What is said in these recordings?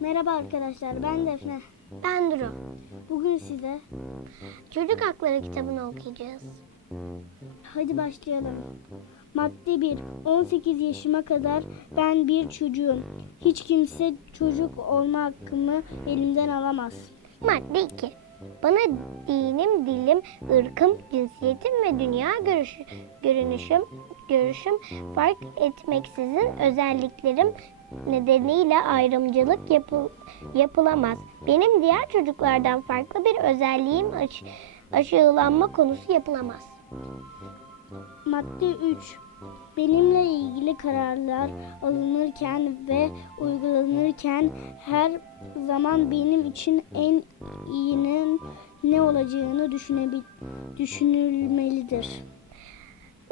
Merhaba arkadaşlar, ben Defne. Ben Duru. Bugün size Çocuk Hakları kitabını okuyacağız. hadi başlayalım. Madde 1. 18 yaşıma kadar ben bir çocuğum. Hiç kimse çocuk olma hakkımı elimden alamaz. Madde 2. Bana dinim, dilim, ırkım, cinsiyetim ve dünya görüşü, görünüşüm, görüşüm fark etmeksizin özelliklerim nedeniyle ayrımcılık yapıl, yapılamaz. Benim diğer çocuklardan farklı bir özelliğim aş, aşağılanma konusu yapılamaz. Madde 3. Benimle ilgili kararlar alınırken ve uygulanırken her zaman benim için en iyinin ne olacağını düşünebil düşünülmelidir.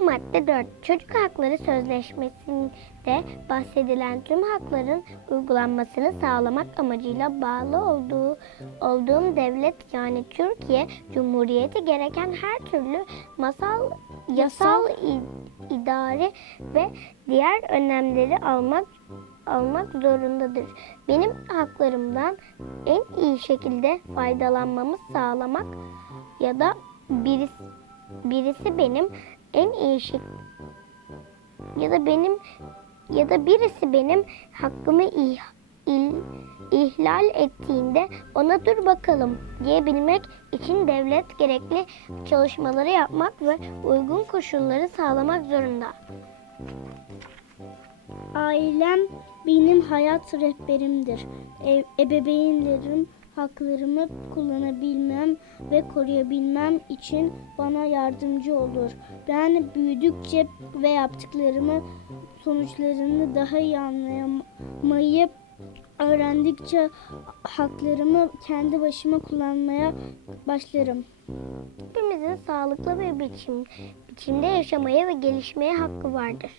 Madde 4. Çocuk Hakları Sözleşmesi'nde bahsedilen tüm hakların uygulanmasını sağlamak amacıyla bağlı olduğu olduğum devlet yani Türkiye Cumhuriyeti gereken her türlü masal yasal i- idari ve diğer önlemleri almak almak zorundadır. Benim haklarımdan en iyi şekilde faydalanmamı sağlamak ya da birisi, birisi benim en iyi şey ya da benim ya da birisi benim hakkımı ih, il- ihlal ettiğinde ona dur bakalım diyebilmek için devlet gerekli çalışmaları yapmak ve uygun koşulları sağlamak zorunda. Ailem benim hayat rehberimdir. E- ebeveynlerim haklarımı kullanabilmem ve koruyabilmem için bana yardımcı olur. Ben büyüdükçe ve yaptıklarımı sonuçlarını daha iyi anlayamayı öğrendikçe haklarımı kendi başıma kullanmaya başlarım. Hepimizin sağlıklı bir biçim, biçimde yaşamaya ve gelişmeye hakkı vardır.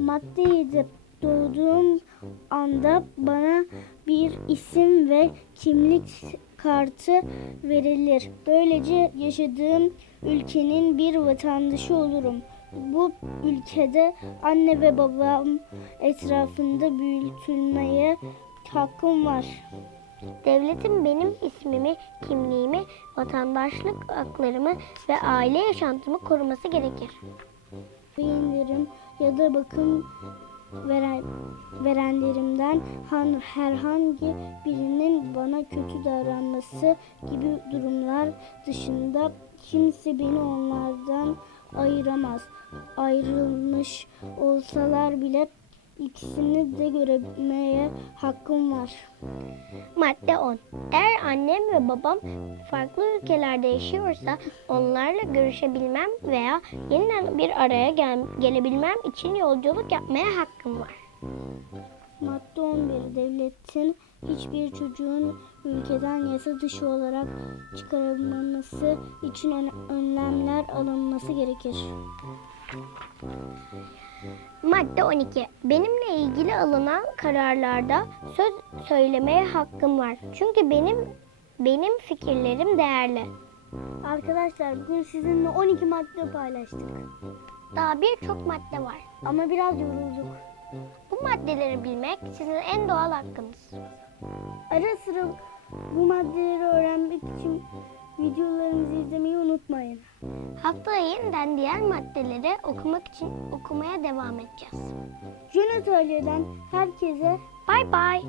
Madde 7. Doğduğum anda bana bir isim ve kimlik kartı verilir. Böylece yaşadığım ülkenin bir vatandaşı olurum. Bu ülkede anne ve babam etrafında büyütülmeye hakkım var. Devletin benim ismimi, kimliğimi, vatandaşlık haklarımı ve aile yaşantımı koruması gerekir. Beyinlerim ya da bakım veren, verenlerimden han- herhangi birinin bana kötü davranması gibi durumlar dışında kimse beni onlardan ayıramaz. Ayrılmış olsalar bile ikisini de görmeye hakkım var. Madde 10. Eğer annem ve babam farklı ülkelerde yaşıyorsa onlarla görüşebilmem veya yeniden bir araya gel- gelebilmem için yolculuk yapmaya hakkım var. Madde 11. Devletin hiçbir çocuğun ülkeden yasa dışı olarak çıkarılmaması için ön- önlemler alınması gerekir. Madde 12. Benimle ilgili alınan kararlarda söz söylemeye hakkım var. Çünkü benim benim fikirlerim değerli. Arkadaşlar bugün sizinle 12 madde paylaştık. Daha birçok madde var. Ama biraz yorulduk. Bu maddeleri bilmek sizin en doğal hakkınız. Ara sıra bu maddeleri öğrenmek için videolarımızı izlemeyi unutmayın. Haftaya yeniden diğer maddeleri okumak için okumaya devam edeceğiz. Jön Atölye'den herkese Bay bay.